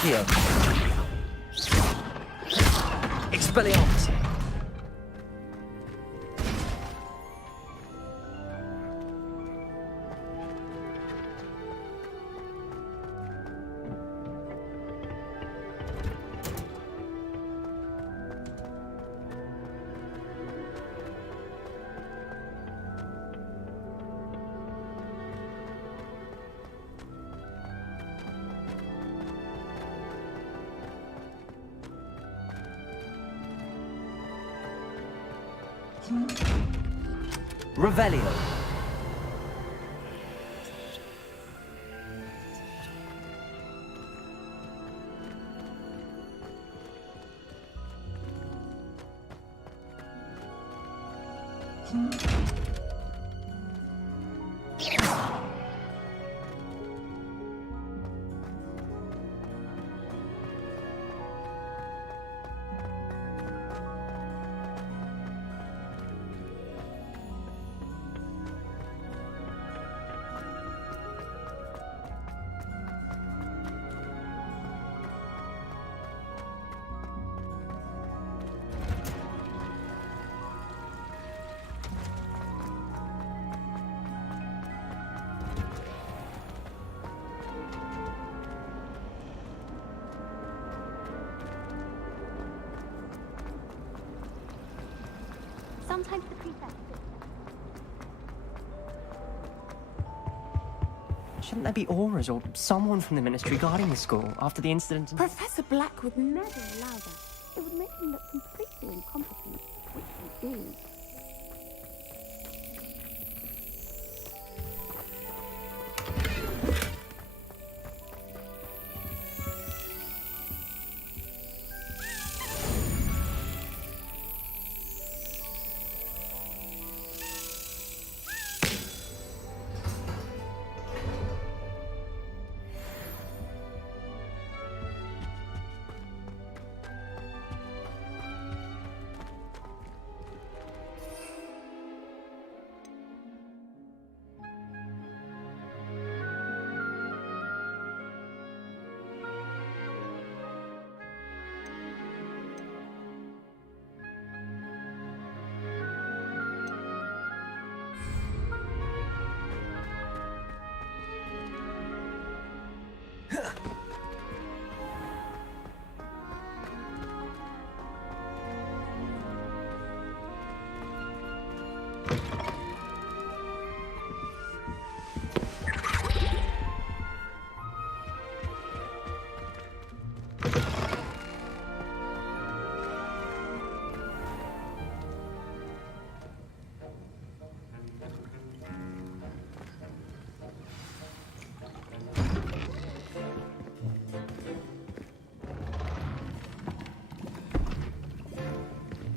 Accio. Expelliarmus. Revelio. Sometimes the prefect... Shouldn't there be auras or someone from the ministry guarding the school after the incident? Professor Black would never allow that. It would make him look completely incompetent, which he is.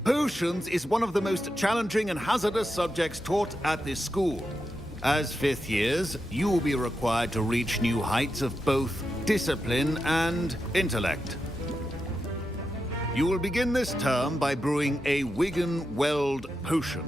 Potions is one of the most challenging and hazardous subjects taught at this school. As fifth years, you will be required to reach new heights of both discipline and intellect. You will begin this term by brewing a Wigan-Weld potion.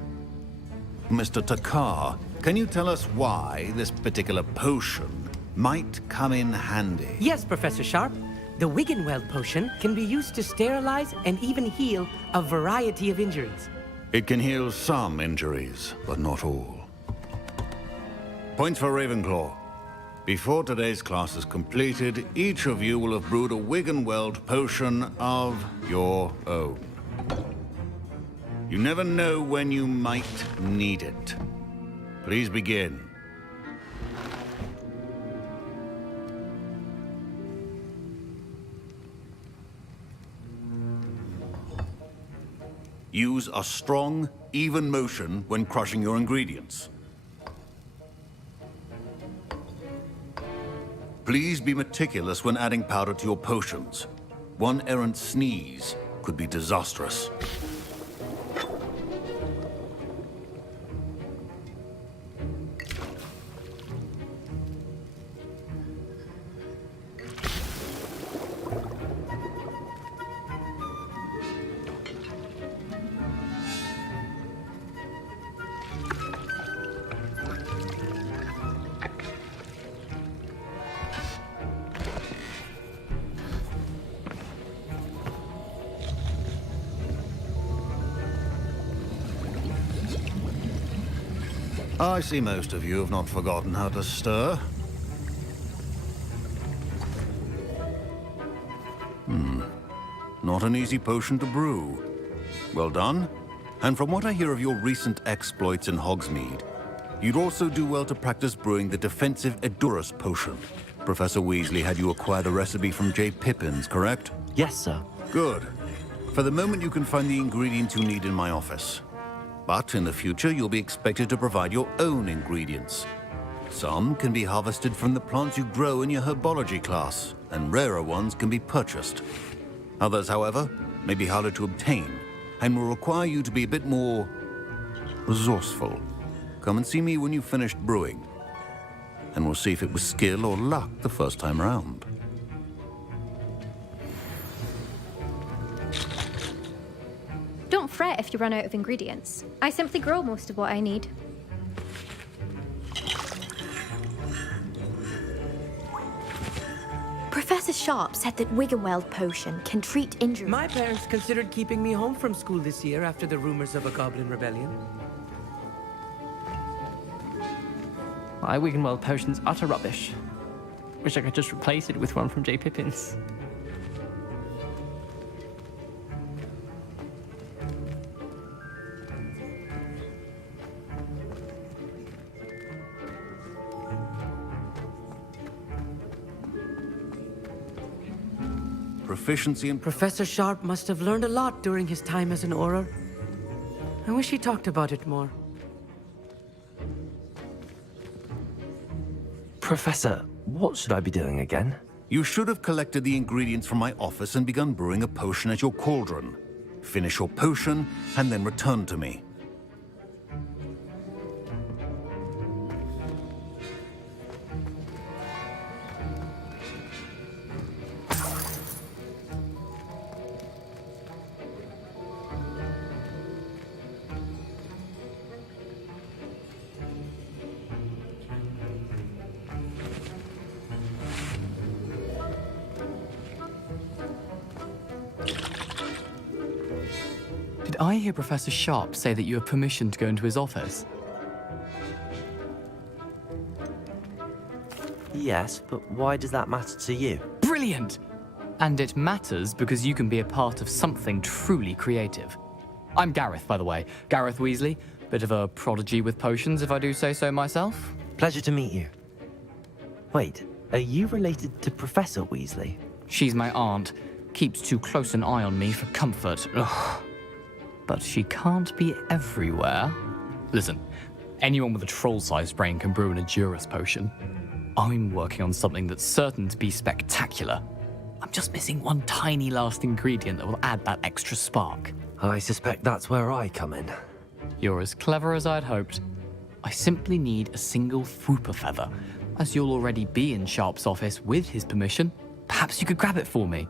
Mr. Takar, can you tell us why this particular potion might come in handy? Yes, Professor Sharp. The Wiggenweld potion can be used to sterilize and even heal a variety of injuries. It can heal some injuries, but not all. Points for Ravenclaw. Before today's class is completed, each of you will have brewed a Wiggenweld potion of your own. You never know when you might need it. Please begin. Use a strong, even motion when crushing your ingredients. Please be meticulous when adding powder to your potions. One errant sneeze could be disastrous. I see most of you have not forgotten how to stir. Not an easy potion to brew. Well done. And from what I hear of your recent exploits in Hogsmeade, you'd also do well to practice brewing the defensive Edurus potion. Professor Weasley had you acquire the recipe from J. Pippin's, correct? Yes, sir. Good. For the moment, you can find the ingredients you need in my office. But in the future, you'll be expected to provide your own ingredients. Some can be harvested from the plants you grow in your herbology class, and rarer ones can be purchased. Others, however, may be harder to obtain, and will require you to be a bit more resourceful. Come and see me when you've finished brewing, and we'll see if it was skill or luck the first time round. Don't fret if you run out of ingredients. I simply grow most of what I need. Professor Sharp said that Wiggenweld potion can treat injuries. My parents considered keeping me home from school this year after the rumors of a goblin rebellion. My Wiggenweld potion's utter rubbish. Wish I could just replace it with one from J. Pippin's. Proficiency in... Professor Sharp must have learned a lot during his time as an Auror. I wish he talked about it more. Professor, what should I be doing again? You should have collected the ingredients from my office and begun brewing a potion at your cauldron. Finish your potion, and then return to me. Did I hear Professor Sharp say that you have permission to go into his office? Yes, but why does that matter to you? Brilliant! And it matters because you can be a part of something truly creative. I'm Gareth, by the way. Gareth Weasley. Bit of a prodigy with potions, if I do say so myself. Pleasure to meet you. Wait, are you related to Professor Weasley? She's my aunt. Keeps too close an eye on me for comfort. Ugh. But she can't be everywhere. Listen, anyone with a troll-sized brain can brew an Edurus potion. I'm working on something that's certain to be spectacular. I'm just missing one tiny last ingredient that will add that extra spark. I suspect that's where I come in. You're as clever as I'd hoped. I simply need a single Fwooper feather. As you'll already be in Sharp's office with his permission, perhaps you could grab it for me.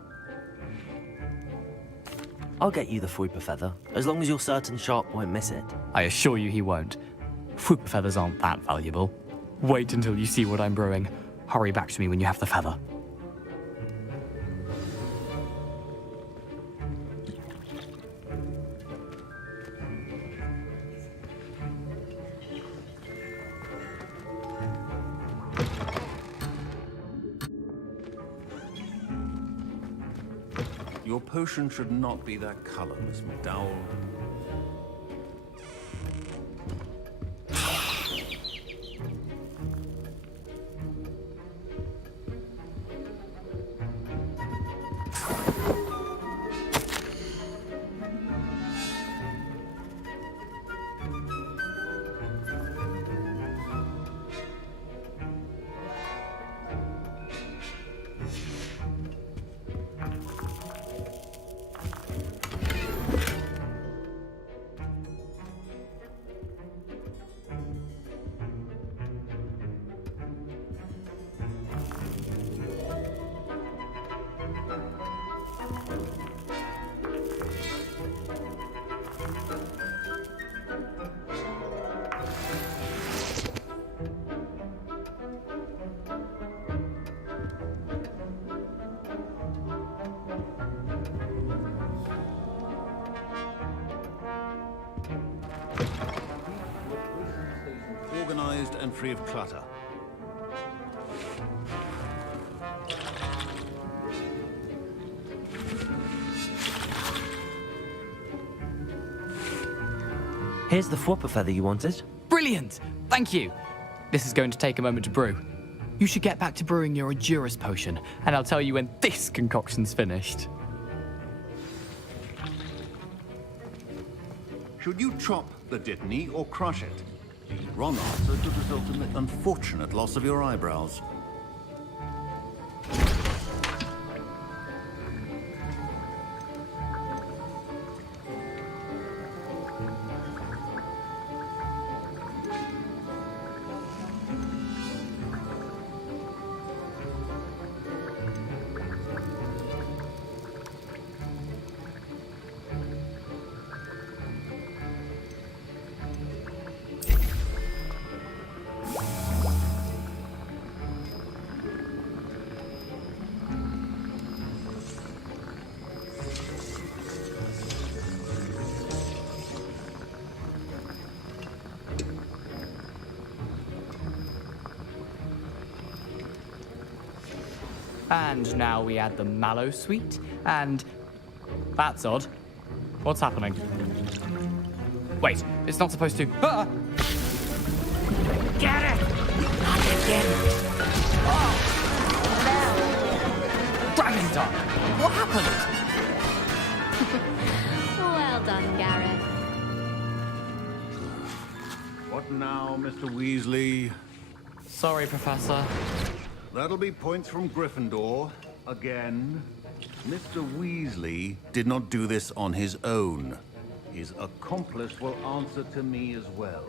I'll get you the Fwooper feather, as long as you're certain Sharp won't miss it. I assure you he won't. Fwooper feathers aren't that valuable. Wait until you see what I'm brewing. Hurry back to me when you have the feather. Your potion should not be that color, Miss McDowell. organized and free of clutter. Here's the Fwopper feather you wanted. Brilliant! Thank you! This is going to take a moment to brew. You should get back to brewing your Edurus potion, and I'll tell you when this concoction's finished. Should you chop the Dittany or crush it? The wrong answer could result in the unfortunate loss of your eyebrows. And now we add the mallow sweet, and... That's odd. What's happening? Wait, it's not supposed to... Ah! Get it! Not again! Dragon Dog! What happened? Well done, Gareth. What now, Mr. Weasley? Sorry, Professor. That'll be points from Gryffindor. Again. Mr. Weasley did not do this on his own. His accomplice will answer to me as well.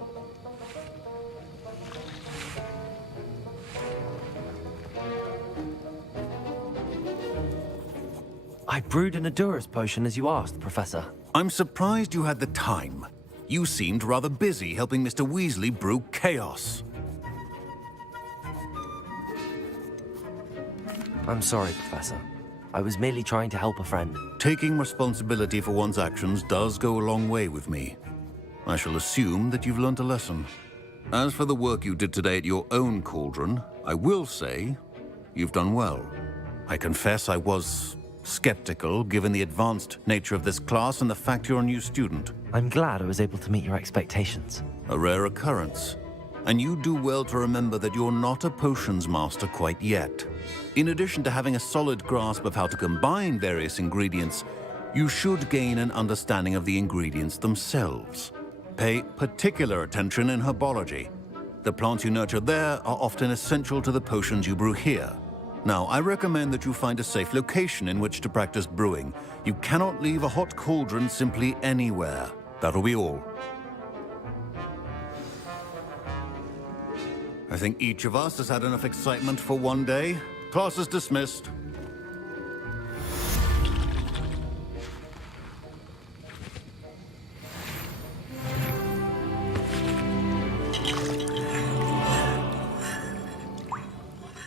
I brewed an Edurus potion as you asked, Professor. I'm surprised you had the time. You seemed rather busy helping Mr. Weasley brew chaos. I'm sorry, Professor. I was merely trying to help a friend. Taking responsibility for one's actions does go a long way with me. I shall assume that you've learnt a lesson. As for the work you did today at your own cauldron, I will say you've done well. I confess I was skeptical, given the advanced nature of this class and the fact you're a new student. I'm glad I was able to meet your expectations. A rare occurrence. And you do well to remember that you're not a potions master quite yet. In addition to having a solid grasp of how to combine various ingredients, you should gain an understanding of the ingredients themselves. Pay particular attention in herbology. The plants you nurture there are often essential to the potions you brew here. Now, I recommend that you find a safe location in which to practice brewing. You cannot leave a hot cauldron simply anywhere. That'll be all. I think each of us has had enough excitement for one day. Class is dismissed.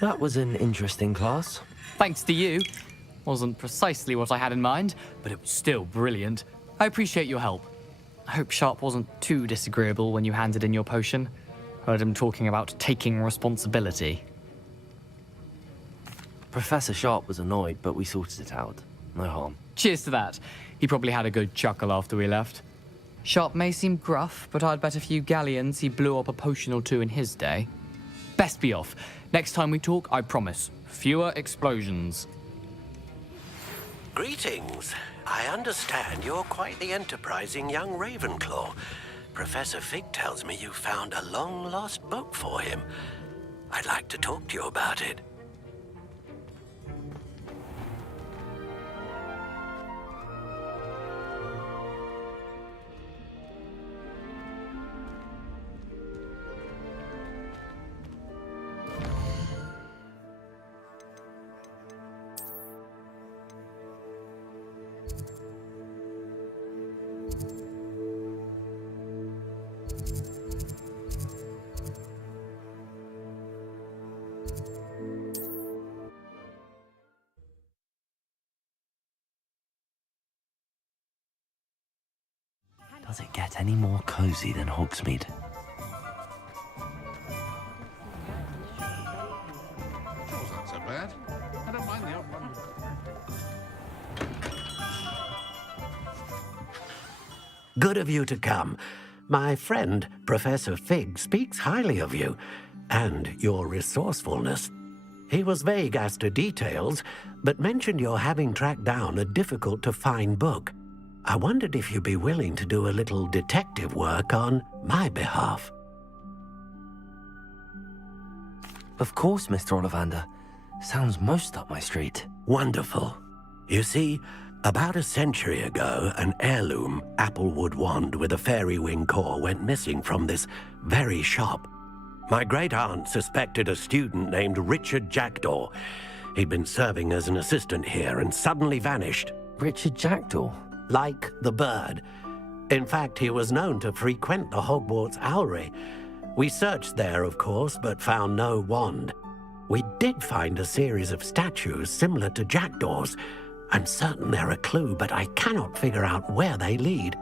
That was an interesting class. Thanks to you. Wasn't precisely what I had in mind, but it was still brilliant. I appreciate your help. I hope Sharp wasn't too disagreeable when you handed in your potion. Heard him talking about taking responsibility. Professor Sharp was annoyed, but we sorted it out. No harm. Cheers to that. He probably had a good chuckle after we left. Sharp may seem gruff, but I'd bet a few galleons he blew up a potion or two in his day. Best be off. Next time we talk, I promise, fewer explosions. Greetings. I understand you're quite the enterprising young Ravenclaw. Professor Fig tells me you found a long-lost book for him. I'd like to talk to you about it. Does it get any more cozy than Hogsmeade? Good of you to come. My friend, Professor Fig, speaks highly of you and your resourcefulness. He was vague as to details, but mentioned your having tracked down a difficult-to-find book. I wondered if you'd be willing to do a little detective work on my behalf. Of course, Mr. Ollivander. Sounds most up my street. Wonderful. You see, about a century ago, an heirloom applewood wand with a fairy wing core went missing from this very shop. My great-aunt suspected a student named Richard Jackdaw. He'd been serving as an assistant here and suddenly vanished. Richard Jackdaw? Like the bird. In fact, he was known to frequent the Hogwarts Owlery. We searched there, of course, but found no wand. We did find a series of statues similar to Jackdaw's. I'm certain they're a clue, but I cannot figure out where they lead.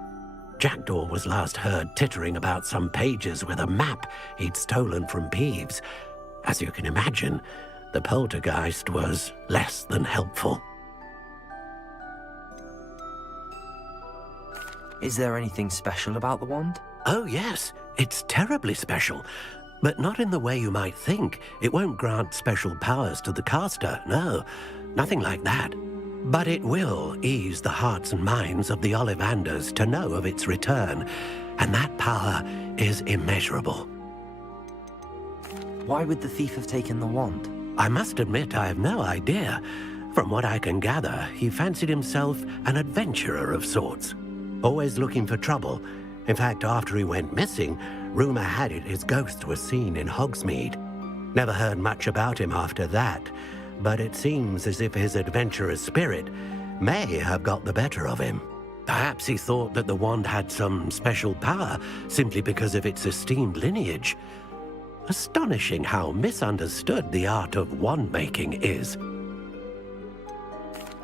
Jackdaw was last heard tittering about some pages with a map he'd stolen from Peeves. As you can imagine, the poltergeist was less than helpful. Is there anything special about the wand? Oh, yes. It's terribly special. But not in the way you might think. It won't grant special powers to the caster, no. Nothing like that. But it will ease the hearts and minds of the Ollivanders to know of its return, and that power is immeasurable. Why would the thief have taken the wand? I must admit I have no idea. From what I can gather, he fancied himself an adventurer of sorts, always looking for trouble. In fact, after he went missing, rumor had it his ghost was seen in Hogsmeade. Never heard much about him after that, but it seems as if his adventurous spirit may have got the better of him. Perhaps he thought that the wand had some special power simply because of its esteemed lineage. Astonishing how misunderstood the art of wand-making is.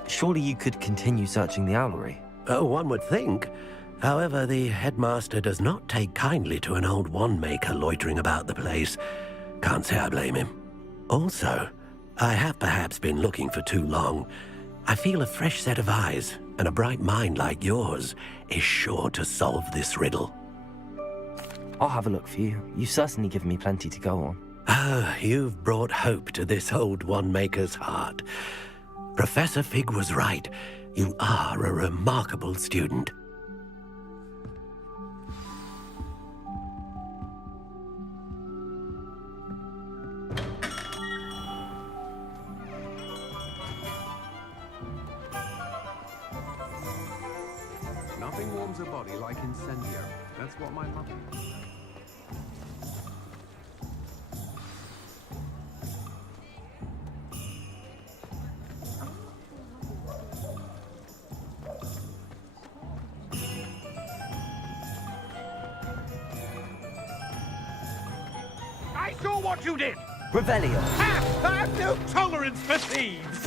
Surely you could continue searching the owlery. Oh, one would think. However, the headmaster does not take kindly to an old wand-maker loitering about the place. Can't say I blame him. Also, I have perhaps been looking for too long. I feel a fresh set of eyes, and a bright mind like yours is sure to solve this riddle. I'll have a look for you. You've certainly given me plenty to go on. Ah, you've brought hope to this old wand-maker's heart. Professor Fig was right. You are a remarkable student. Nothing warms a body like incendio. That's what my mother... I saw what you did! Revelio! I have no tolerance for thieves!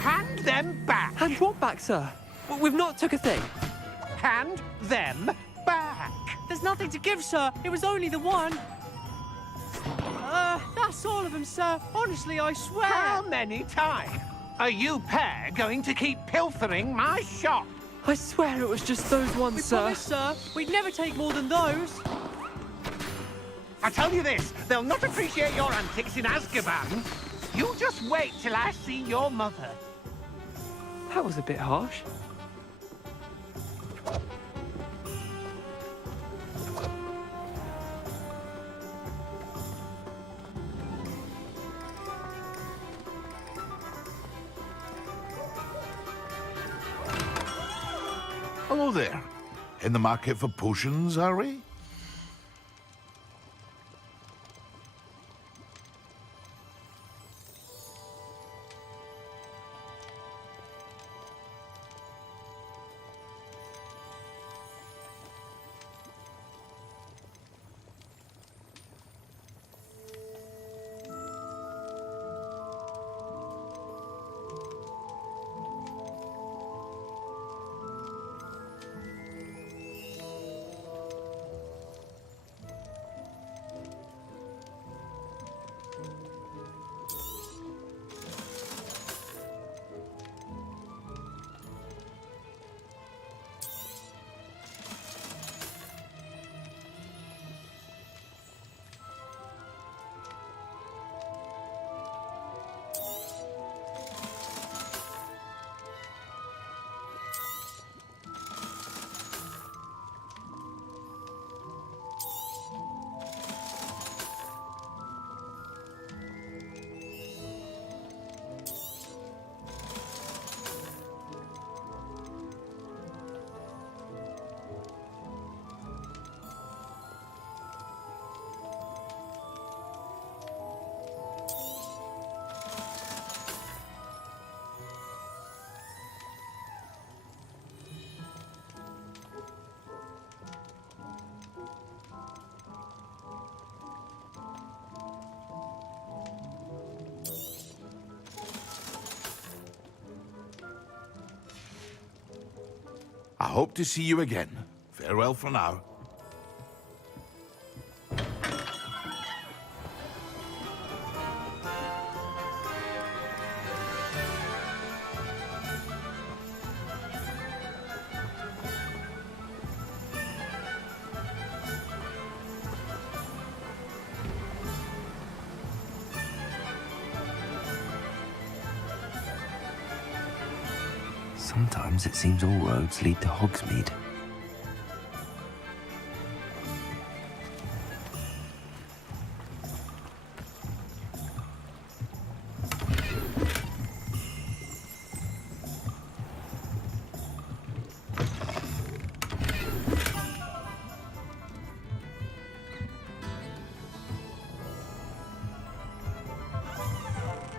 Hand them back! Hand what back, sir? We've not took a thing. Hand them back! There's nothing to give, sir. It was only the one. That's all of them, sir. Honestly, I swear. How many times are you pair going to keep pilfering my shop? I swear it was just those ones, We sir. promise, sir. We'd never take more than those. I tell you this, they'll not appreciate your antics in Azkaban. You just wait till I see your mother. That was a bit harsh. Hello there. In the market for potions, are we? I hope to see you again. Farewell for now. Sometimes it seems all roads lead to Hogsmeade.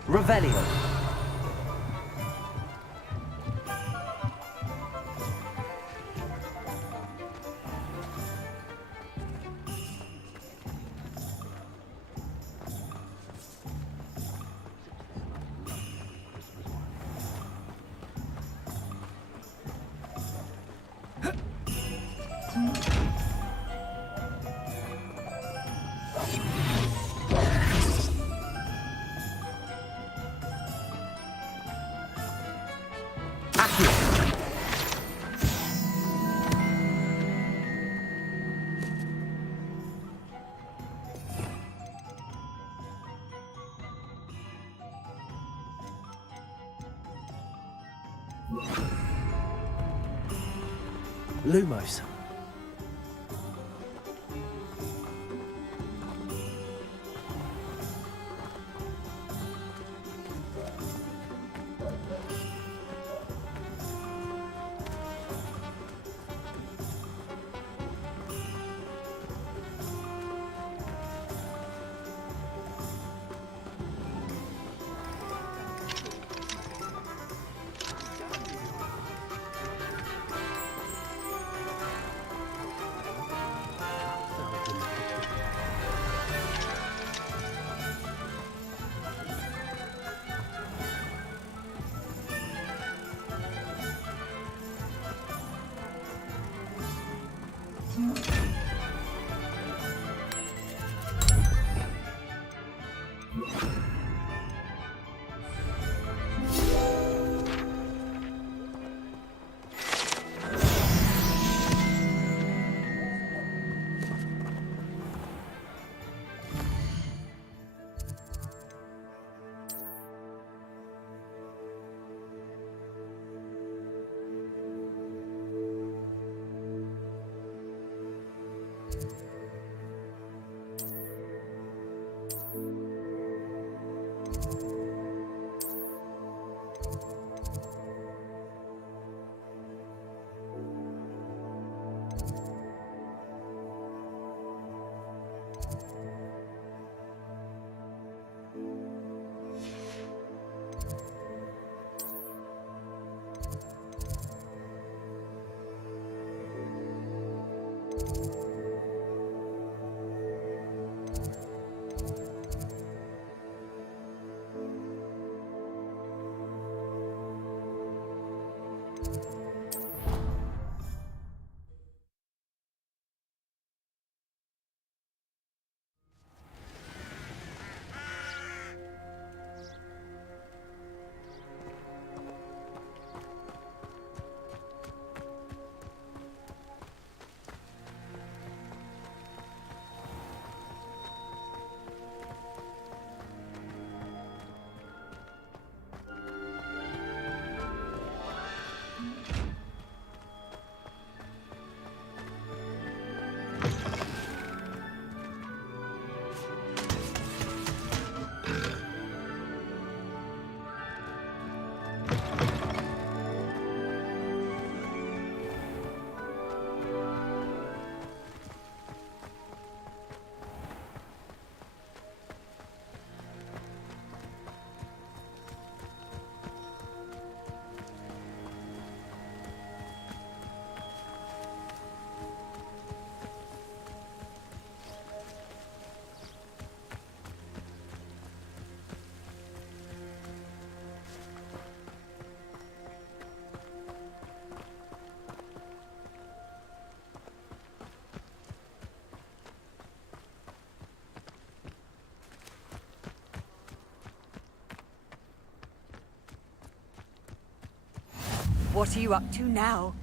Revelio. Lumos. What are you up to now?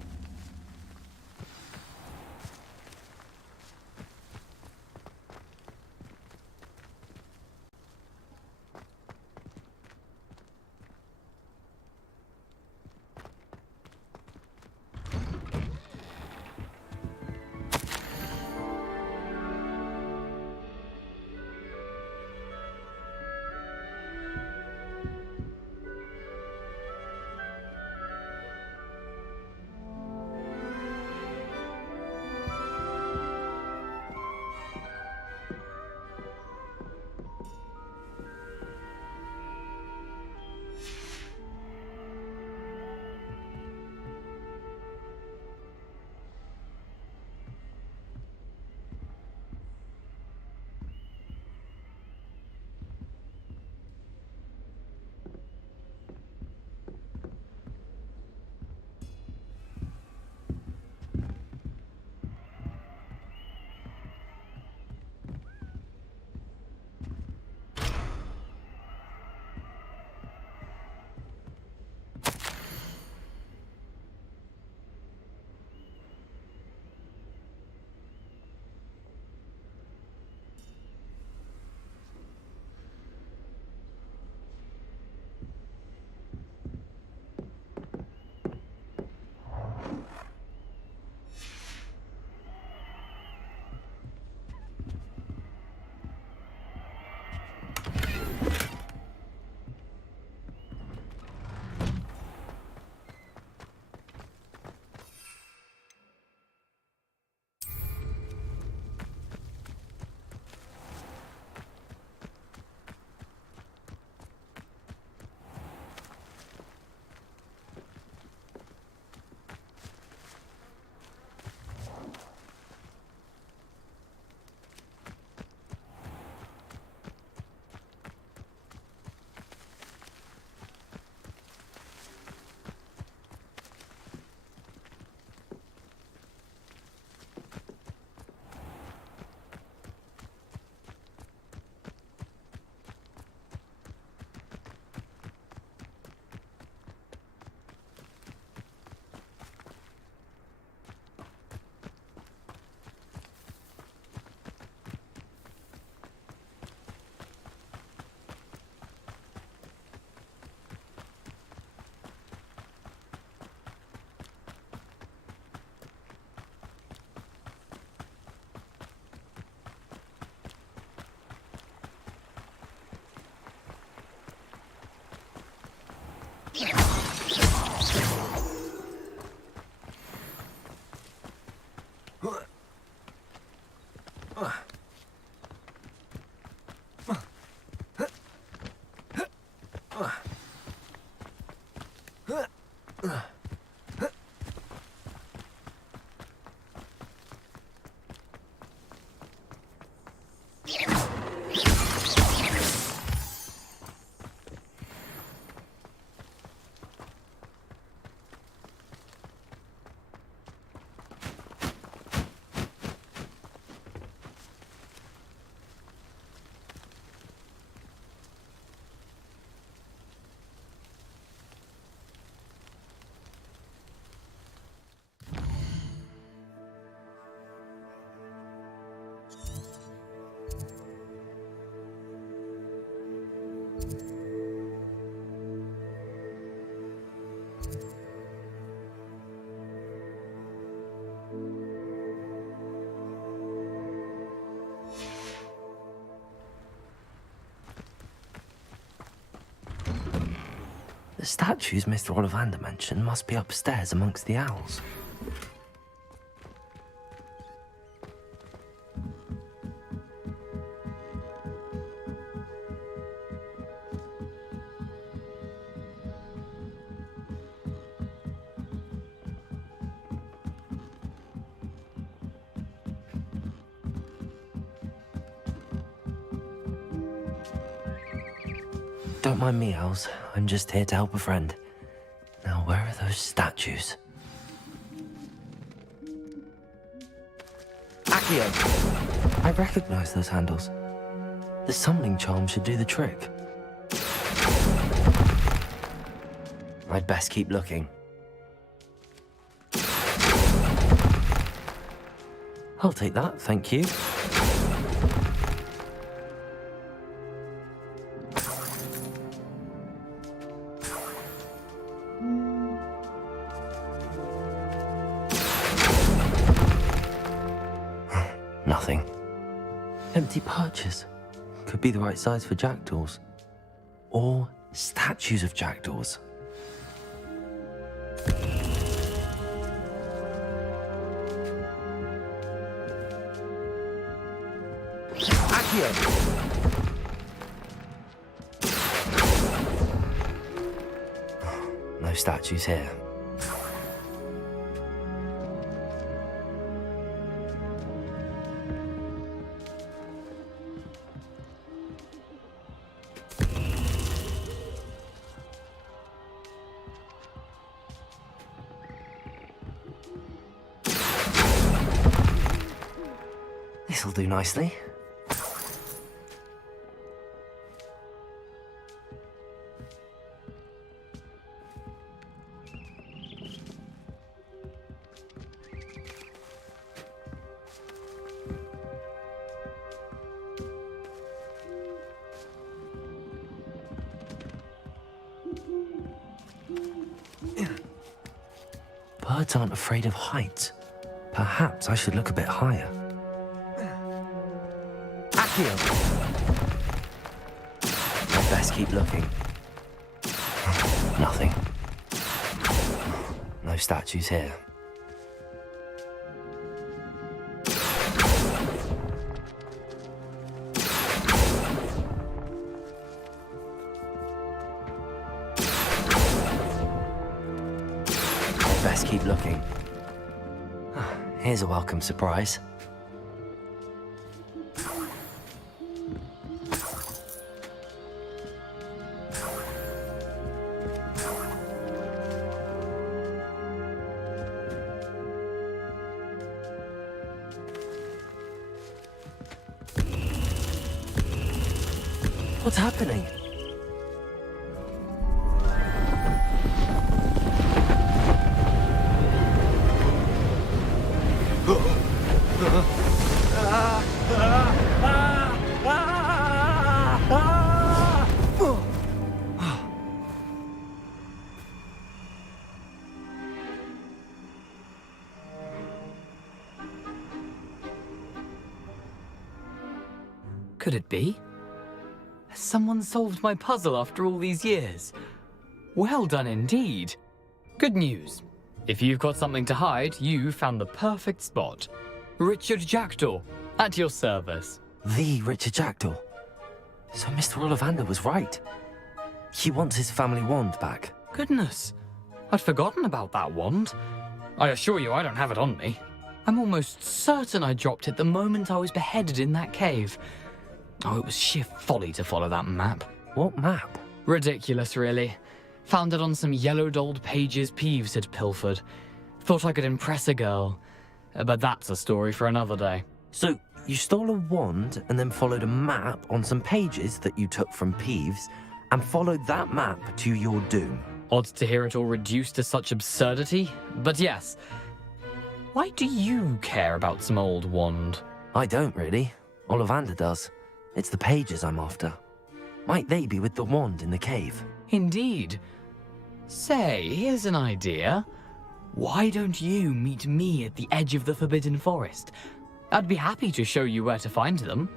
The statues Mr. Ollivander mentioned must be upstairs amongst the owls. Don't mind me, owls. I'm just here to help a friend. Now, where are those statues? Accio! I recognize those handles. The summoning charm should do the trick. I'd best keep looking. I'll take that, thank you. Nothing. Empty perches. Could be the right size for jackdaws. Or statues of jackdaws. No statues here. This'll do nicely. Birds aren't afraid of heights. Perhaps I should look a bit higher. Accio! I'd best keep looking. Nothing. No statues here. Best keep looking. Here's a welcome surprise. What's happening? Could it be? Has someone solved my puzzle after all these years? Well done indeed. Good news. If you've got something to hide, you found the perfect spot. Richard Jackdaw, at your service. The Richard Jackdaw. So Mr. Ollivander was right. He wants his family wand back. Goodness, I'd forgotten about that wand. I assure you I don't have it on me. I'm almost certain I dropped it the moment I was beheaded in that cave. Oh, it was sheer folly to follow that map. What map? Ridiculous, really. Found it on some yellowed old pages Peeves had pilfered. Thought I could impress a girl. But that's a story for another day. So, you stole a wand and then followed a map on some pages that you took from Peeves and followed that map to your doom. Odd to hear it all reduced to such absurdity, but yes. Why do you care about some old wand? I don't really. Ollivander does. It's the pages I'm after. Might they be with the wand in the cave? Indeed. Say, here's an idea. Why don't you meet me at the edge of the Forbidden Forest? I'd be happy to show you where to find them.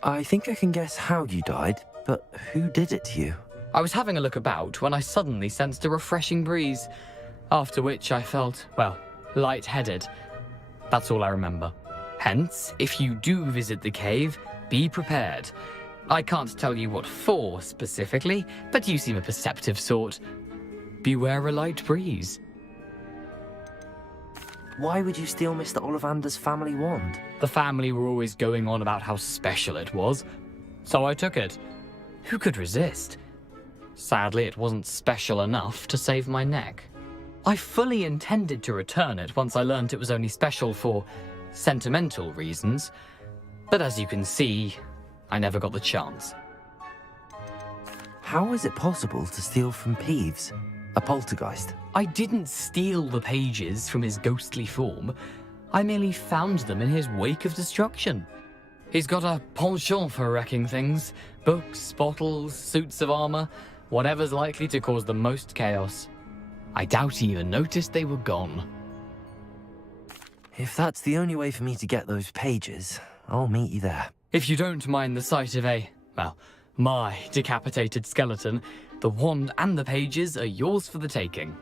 I think I can guess how you died, but who did it to you? I was having a look about when I suddenly sensed a refreshing breeze, after which I felt, well, lightheaded. That's all I remember. Hence, if you do visit the cave, be prepared. I can't tell you what for specifically, but you seem a perceptive sort. Beware a light breeze. Why would you steal Mr. Ollivander's family wand? The family were always going on about how special it was, so I took it. Who could resist? Sadly, it wasn't special enough to save my neck. I fully intended to return it once I learned it was only special for sentimental reasons, but as you can see, I never got the chance. How is it possible to steal from Peeves, a poltergeist? I didn't steal the pages from his ghostly form. I merely found them in his wake of destruction. He's got a penchant for wrecking things. Books, bottles, suits of armor, whatever's likely to cause the most chaos. I doubt he even noticed they were gone. If that's the only way for me to get those pages, I'll meet you there. If you don't mind the sight of my decapitated skeleton, the wand and the pages are yours for the taking.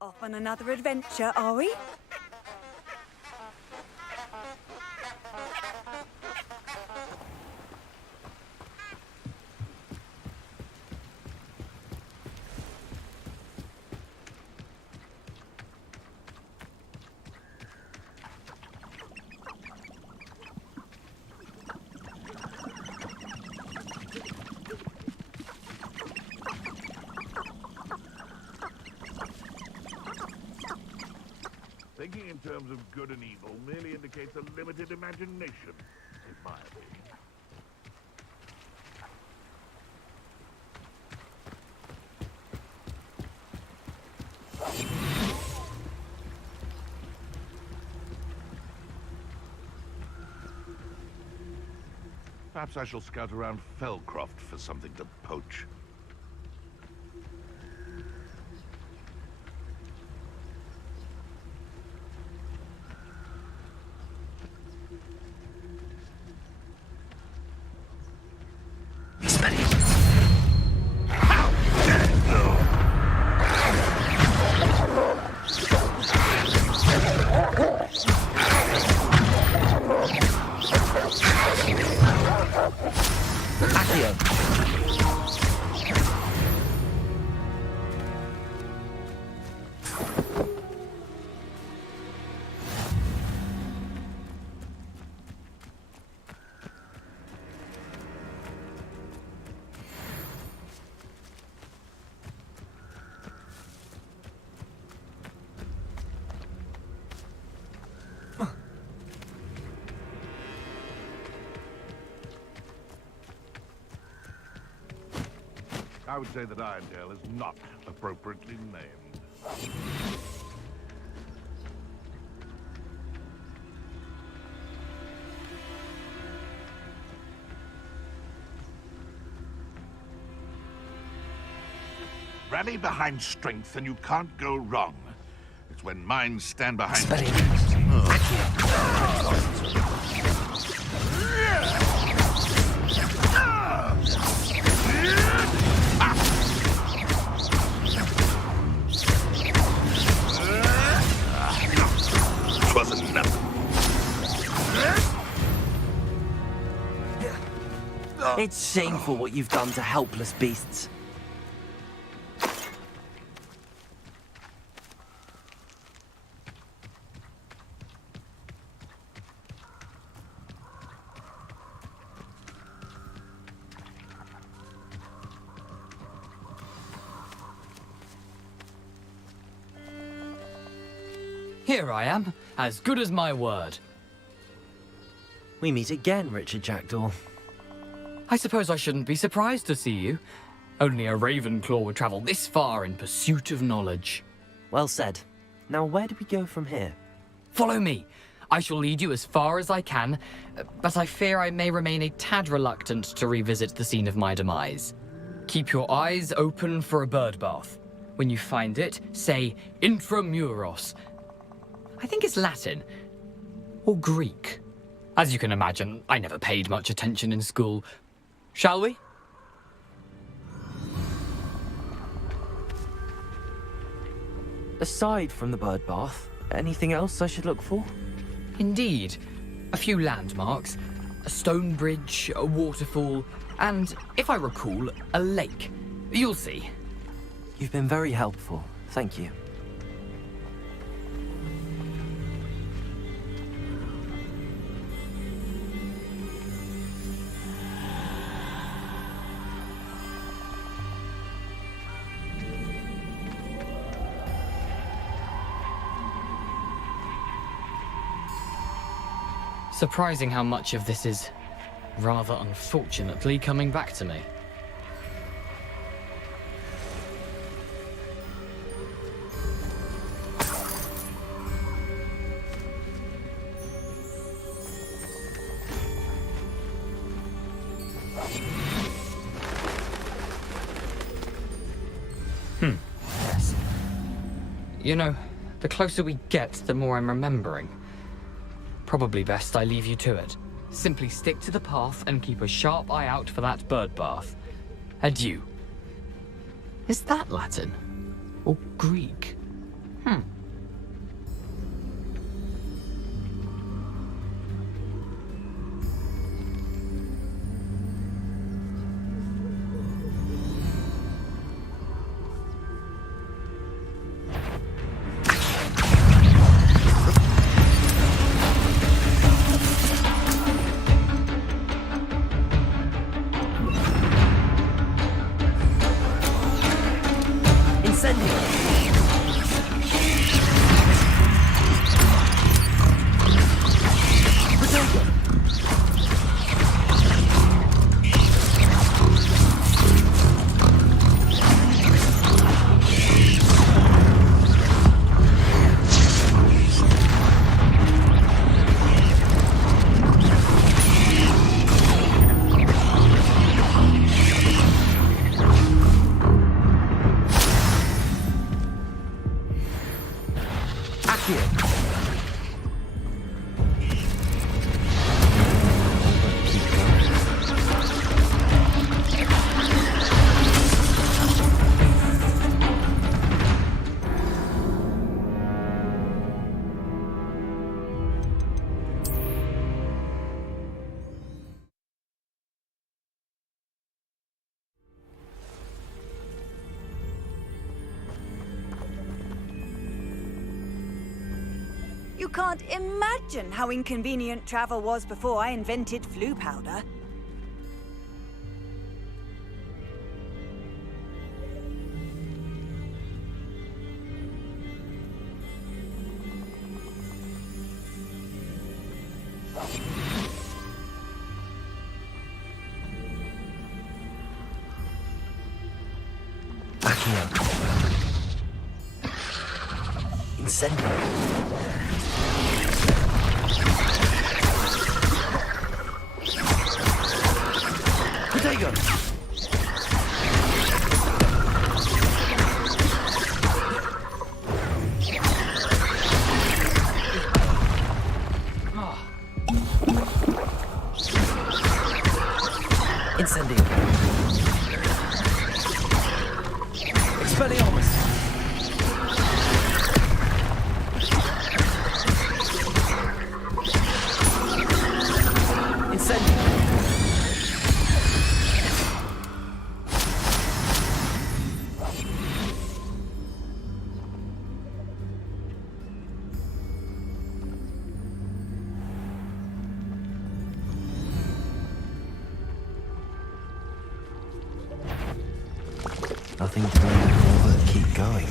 Off on another adventure, are we? Thinking in terms of good and evil merely indicates a limited imagination, in my opinion. Perhaps I shall scout around Fellcroft for something to poach. I would say that Irondale is not appropriately named. Rally behind strength and you can't go wrong. It's when minds stand behind... Wasn't enough. It's shameful what you've done to helpless beasts. Here I am, as good as my word. We meet again, Richard Jackdaw. I suppose I shouldn't be surprised to see you. Only a Ravenclaw would travel this far in pursuit of knowledge. Well said. Now where do we go from here? Follow me. I shall lead you as far as I can, but I fear I may remain a tad reluctant to revisit the scene of my demise. Keep your eyes open for a bird bath. When you find it, say Intramuros. I think it's Latin. Or Greek. As you can imagine, I never paid much attention in school. Shall we? Aside from the bird bath, anything else I should look for? Indeed. A few landmarks. a stone bridge, a waterfall, and, if I recall, a lake. You'll see. You've been very helpful. Thank you. Surprising how much of this is, rather unfortunately, coming back to me. Yes. You know, the closer we get, the more I'm remembering. Probably best I leave you to it. Simply stick to the path and keep a sharp eye out for that bird bath. Adieu. Is that Latin? Or Greek? You can't imagine how inconvenient travel was before I invented flu powder. Incendio. Potato. Incendio. Expelliarmus. Nothing to do but keep going.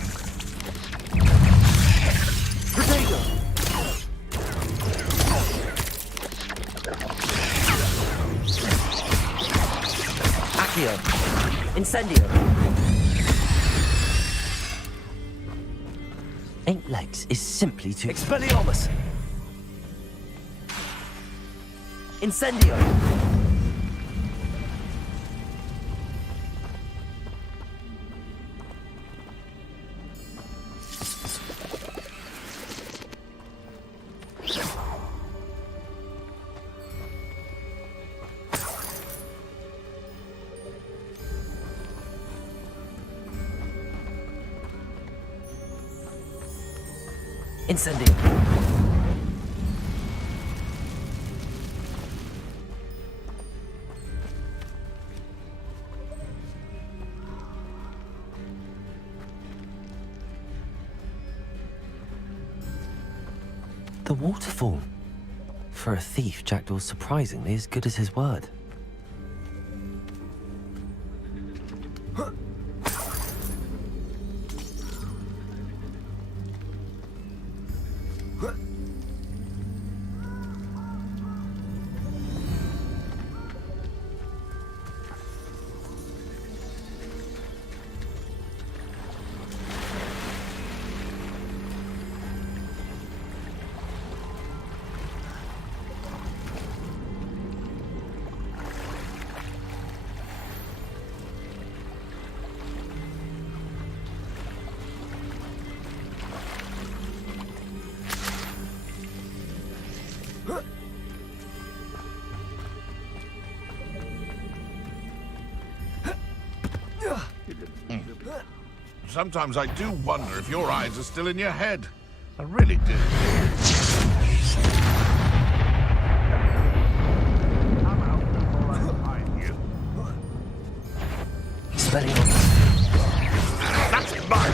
Potato. Accio. Incendio. 8 legs is simply too... Expelliarmus. Incendio. Incendio. The waterfall. For a thief, Jackdaw's surprisingly as good as his word. Sometimes I do wonder if your eyes are still in your head. I really do. I'm out before I find you. Smelling. That's mine!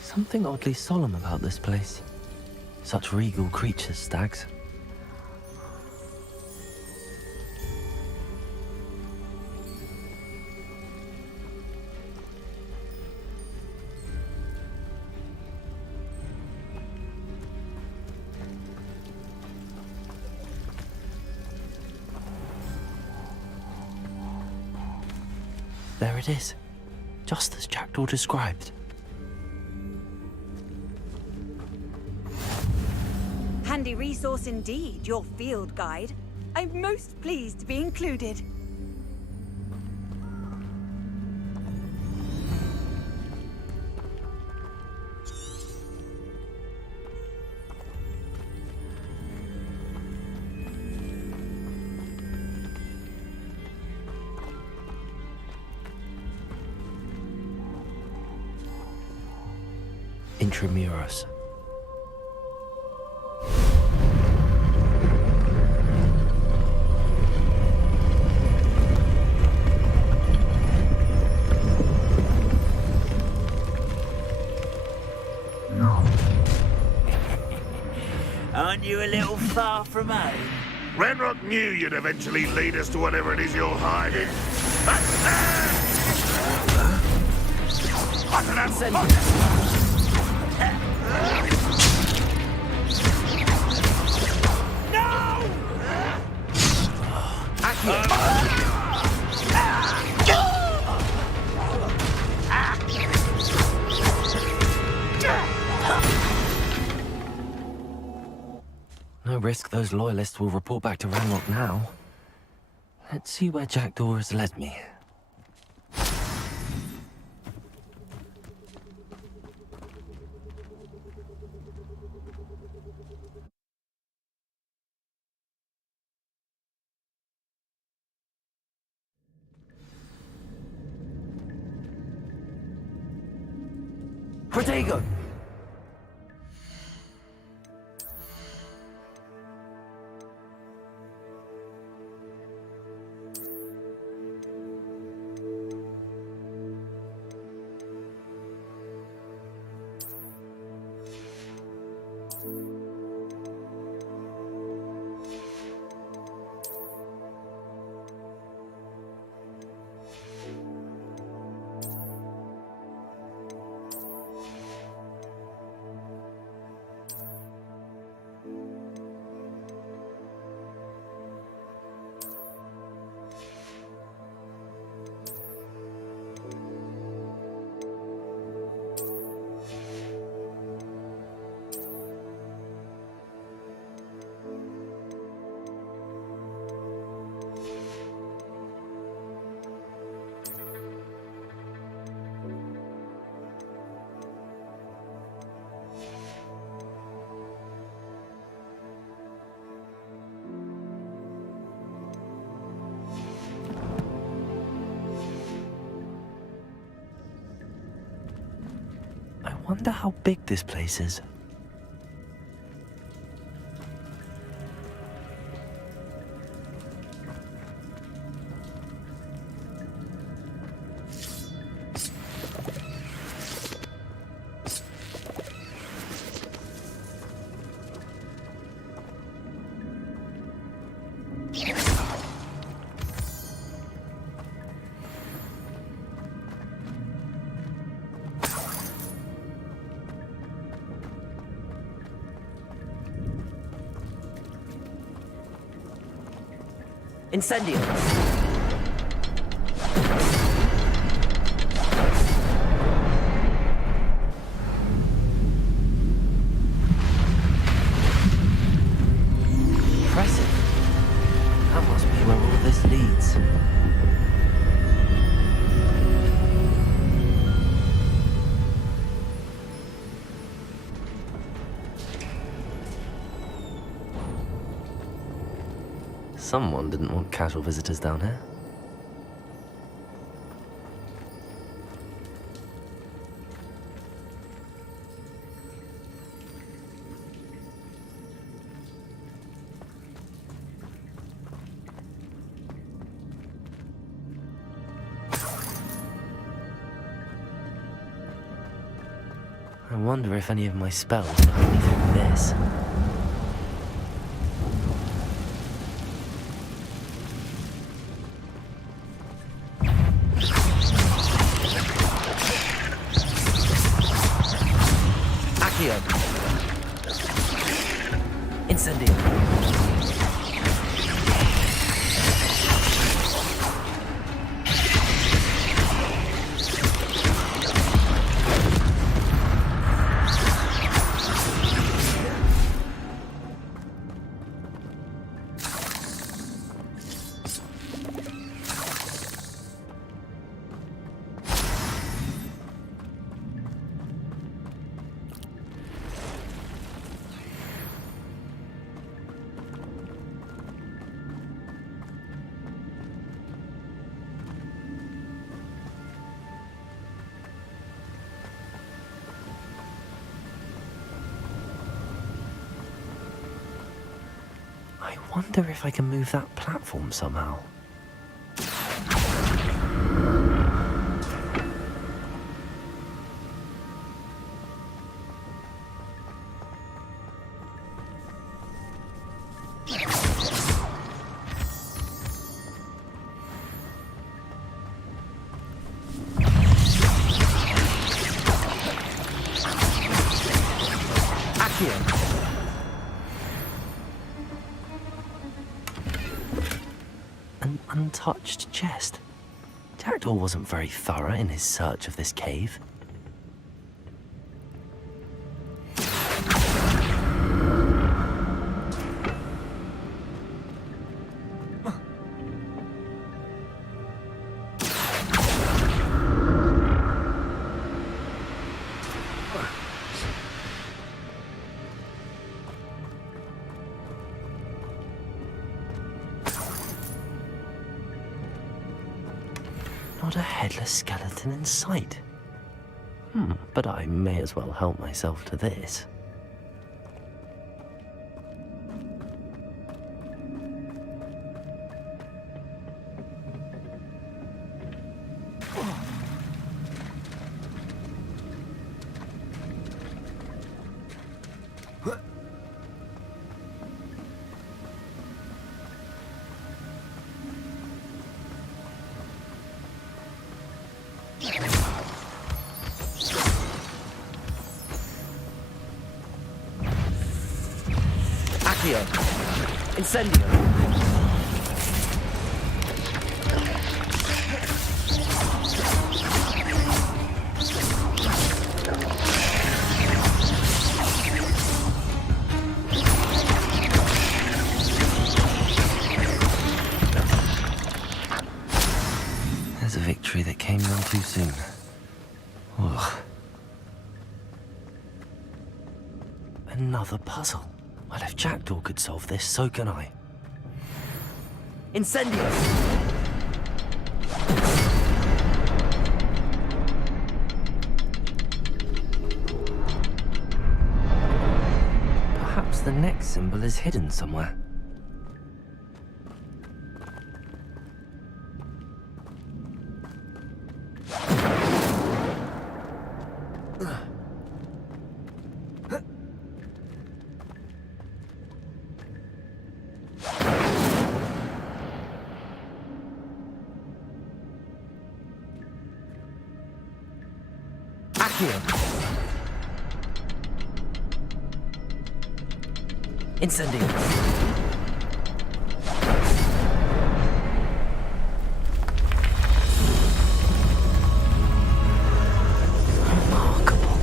Something oddly solemn about this place. Such regal creatures, stags. There it is, just as Jackdaw described. Handy resource indeed, your field guide. I'm most pleased to be included. intramuros. Aren't you a little far from home? Ranrock knew you'd eventually lead us to whatever it is you're hiding. No risk those loyalists will report back to Ranrock now. Let's see where Jackdaw has led me. Protego! I wonder how big this place is. Incendio! Impressive. That must be where all this leads. Someone didn't want casual visitors down here. I wonder if any of my spells will help me through this. Incendio! I wonder if I can move that platform somehow. An untouched chest. Jackdaw wasn't very thorough in his search of this cave. Not a headless skeleton in sight. But I may as well help myself to this. Incendio! There's a victory that came none too soon. Ugh. Another puzzle. Well, if Jackdaw could solve this, so can I. Incendio! Perhaps the next symbol is hidden somewhere. Incendio. Remarkable.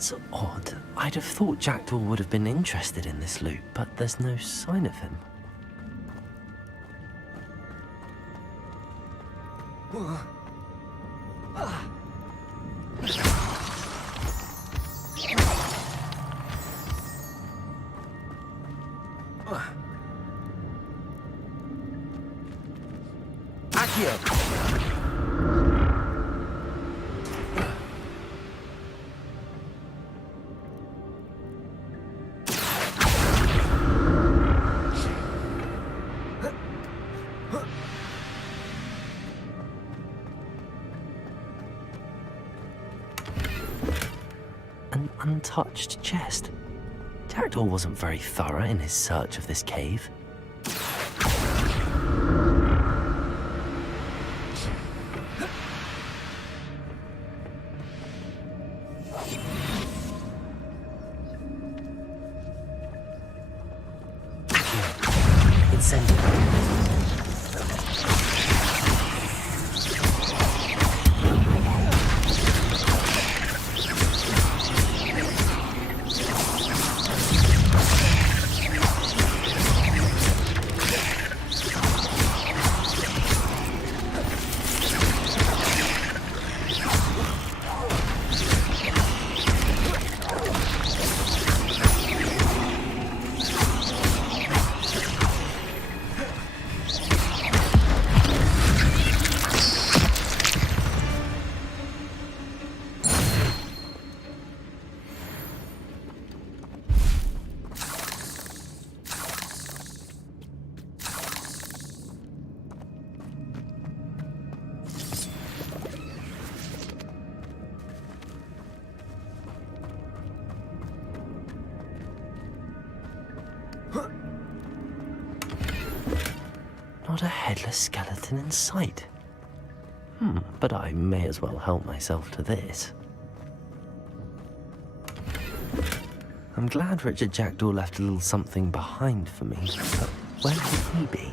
That's odd. I'd have thought Jackdaw would have been interested in this loot, but there's no sign of him. An untouched chest. Jackdaw wasn't very thorough in his search of this cave. Not a headless skeleton in sight. But I may as well help myself to this. I'm glad Richard Jackdaw left a little something behind for me, but where could he be?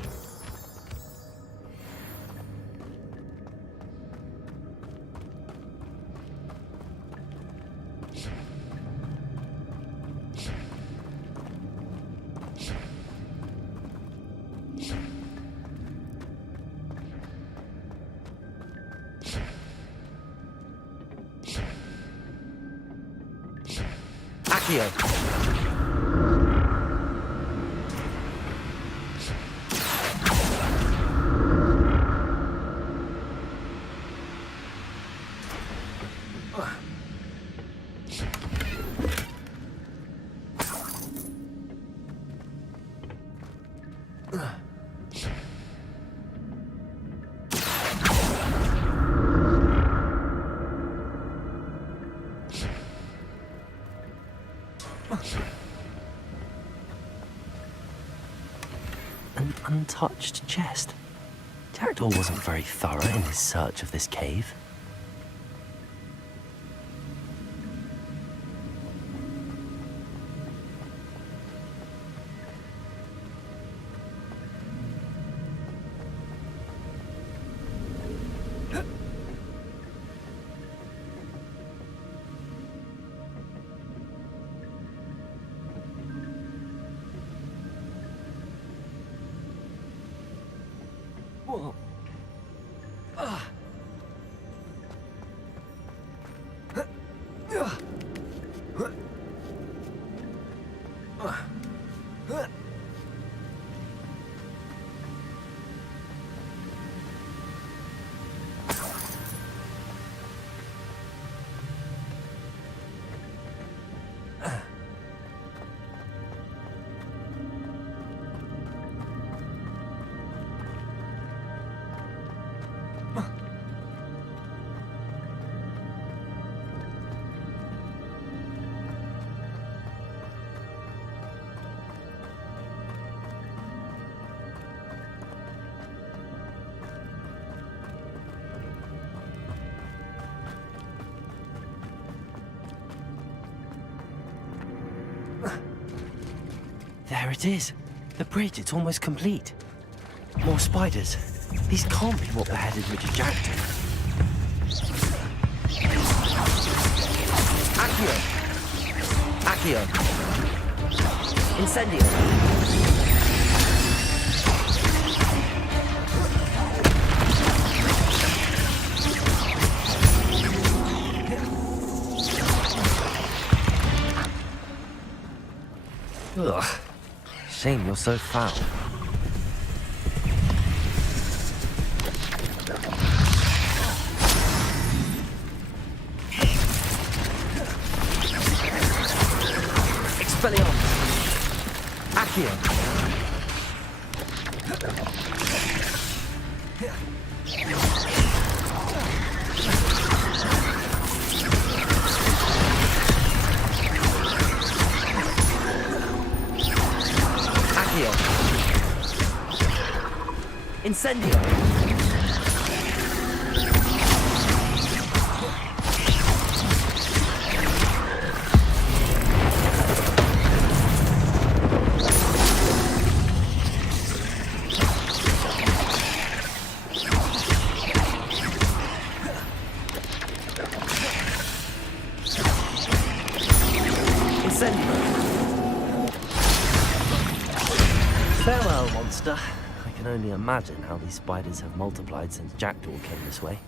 An untouched chest. Jackdaw wasn't very thorough in his search of this cave. There it is. The bridge, it's almost complete. More spiders. These can't be what beheaded Richard Jackdaw. Accio! Accio. Incendio. Ugh. Shame you're so foul. Expelliarmus. Accio. Accio. Incendio. Farewell, monster. I can only imagine how these spiders have multiplied since Jackdaw came this way.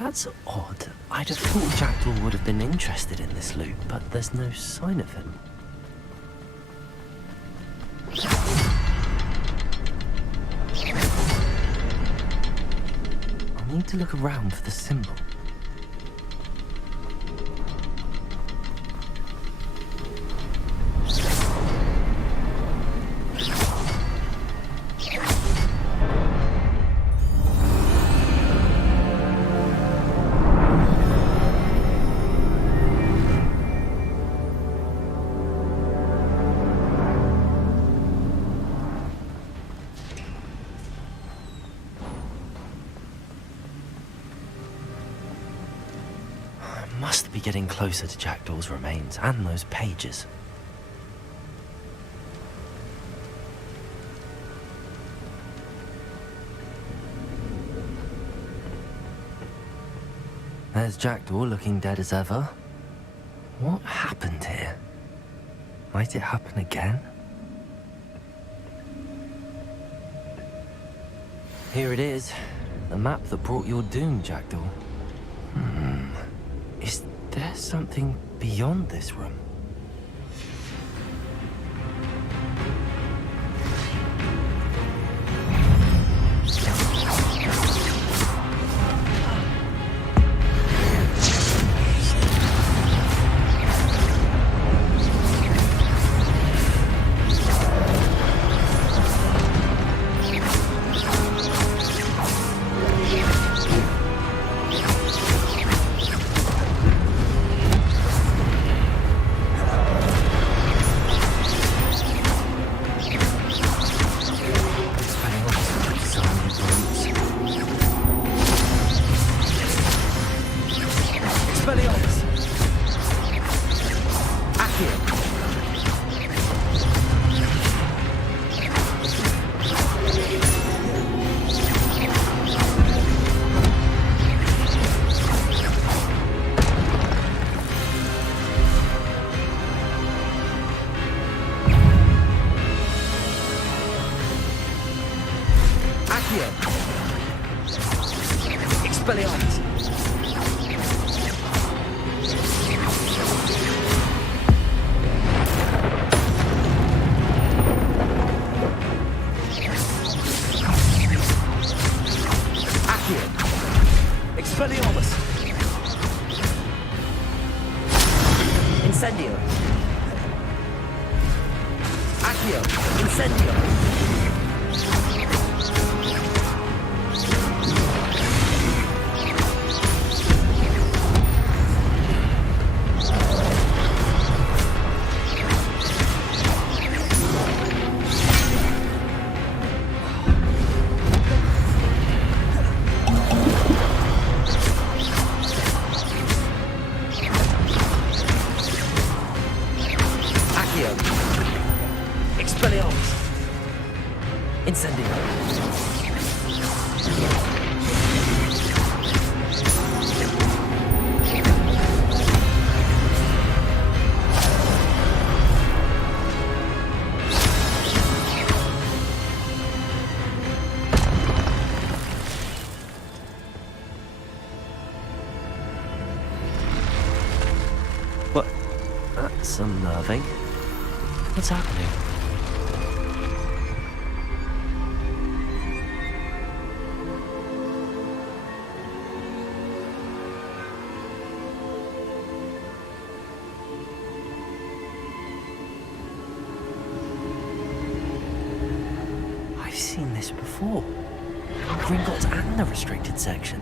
That's odd. I'd have thought Jackdaw would have been interested in this loot, but there's no sign of him. I'll need to look around for the symbol. Must be getting closer to Jackdaw's remains and those pages. There's Jackdaw looking dead as ever. What happened here? Might it happen again? Here it is. The map that brought your doom, Jackdaw. Is there something beyond this room? Expelliarmus. Accio. Expelliarmus. Incendio. Accio. Incendio. That's unnerving. What's happening? I've seen this before. Gringotts and the restricted section.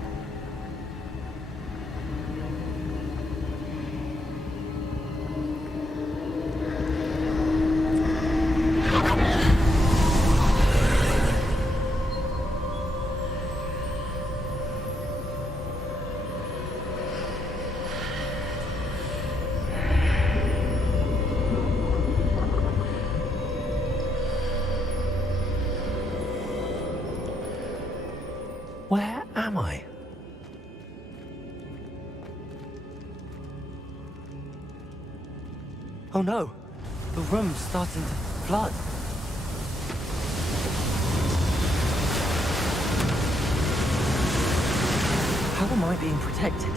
Where am I? Oh no! The room's starting to flood. How am I being protected?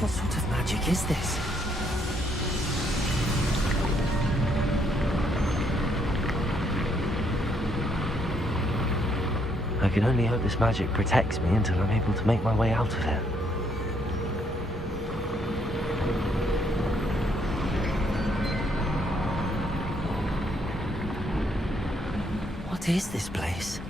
What sort of magic is this? I can only hope this magic protects me until I'm able to make my way out of here. What is this place?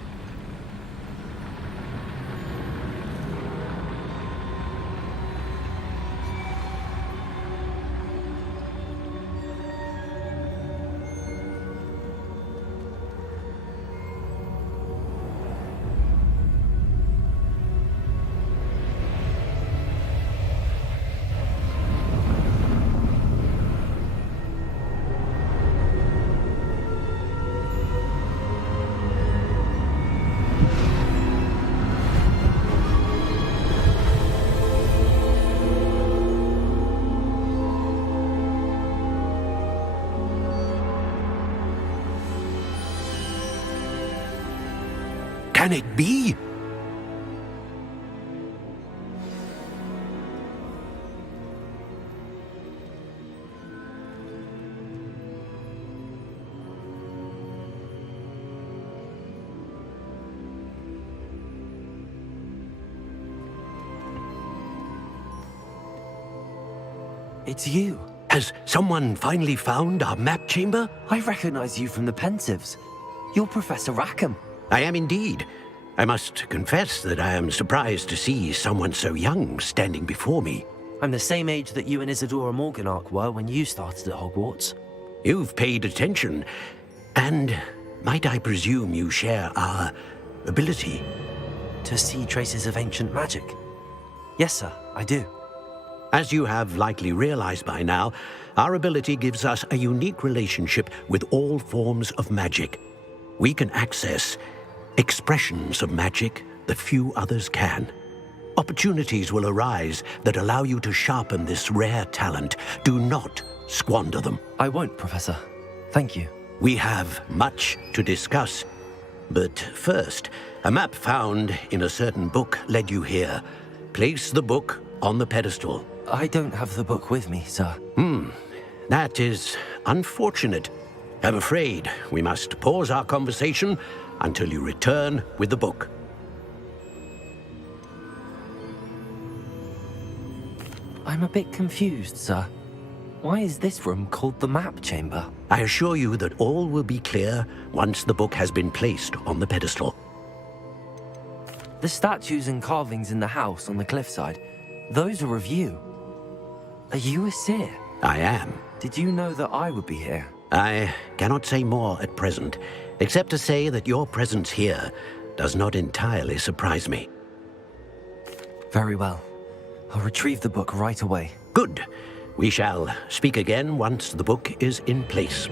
Can it be? It's you. Has someone finally found our map chamber? I recognize you from the Pensives. You're Professor Rackham. I am indeed. I must confess that I am surprised to see someone so young standing before me. I'm the same age that you and Isadora Morganach were when you started at Hogwarts. You've paid attention, and might I presume you share our ability? To see traces of ancient magic? Yes, sir, I do. As you have likely realized by now, our ability gives us a unique relationship with all forms of magic. We can access expressions of magic that few others can. Opportunities will arise that allow you to sharpen this rare talent. Do not squander them. I won't, Professor. Thank you. We have much to discuss. But first, a map found in a certain book led you here. Place the book on the pedestal. I don't have the book with me, sir. That is unfortunate. I'm afraid we must pause our conversation until you return with the book. I'm a bit confused, sir. Why is this room called the map chamber? I assure you that all will be clear once the book has been placed on the pedestal. The statues and carvings in the house on the cliffside, those are of you. Are you a seer? I am. Did you know that I would be here? I cannot say more at present, except to say that your presence here does not entirely surprise me. Very well. I'll retrieve the book right away. Good. We shall speak again once the book is in place.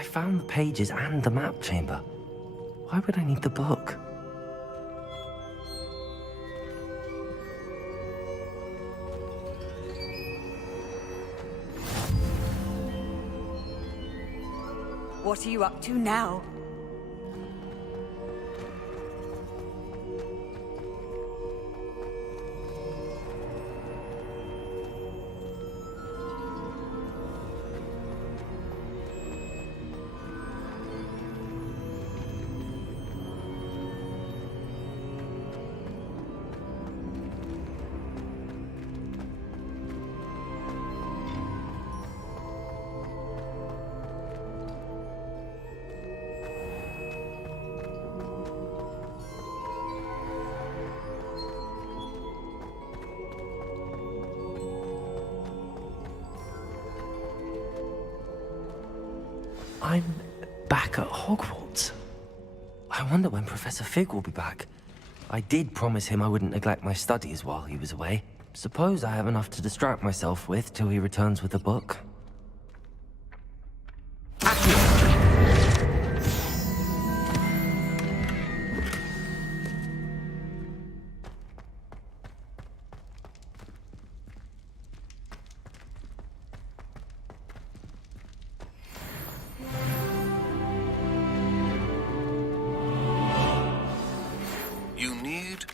I found the pages and the map chamber. Why would I need the book? What are you up to now? I'm back at Hogwarts. I wonder when Professor Fig will be back. I did promise him I wouldn't neglect my studies while he was away. Suppose I have enough to distract myself with till he returns with a book.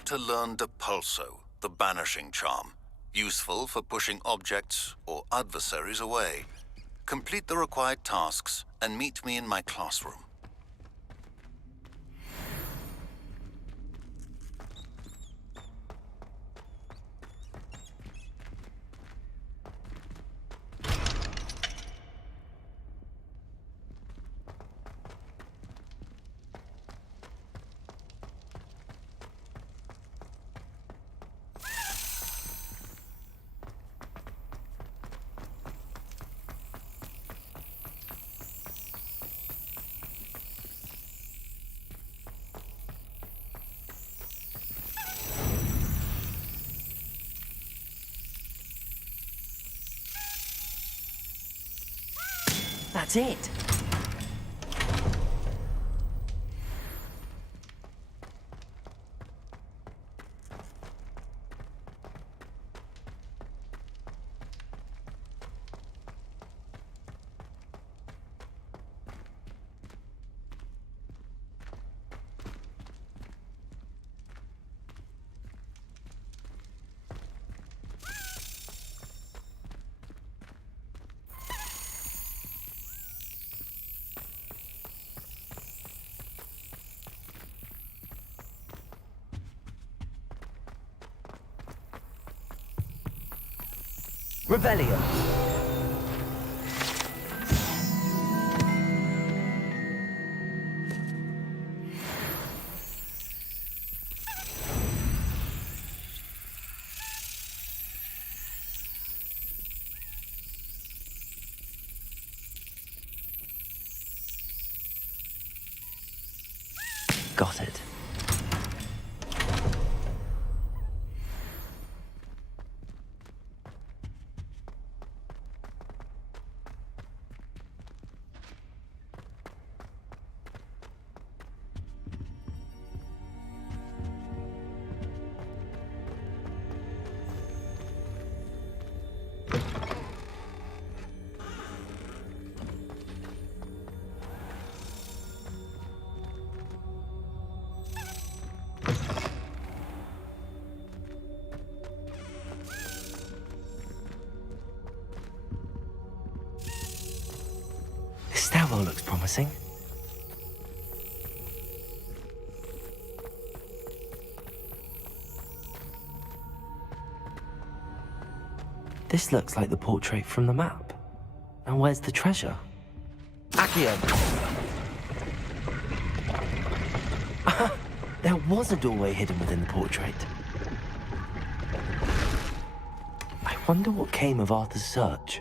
To learn Depulso, the banishing charm, useful for pushing objects or adversaries away. Complete the required tasks and meet me in my classroom. That's it. Revelio. Got it. This stairwell looks promising. This looks like the portrait from the map. And where's the treasure? Accio! There was a doorway hidden within the portrait. I wonder what came of Arthur's search.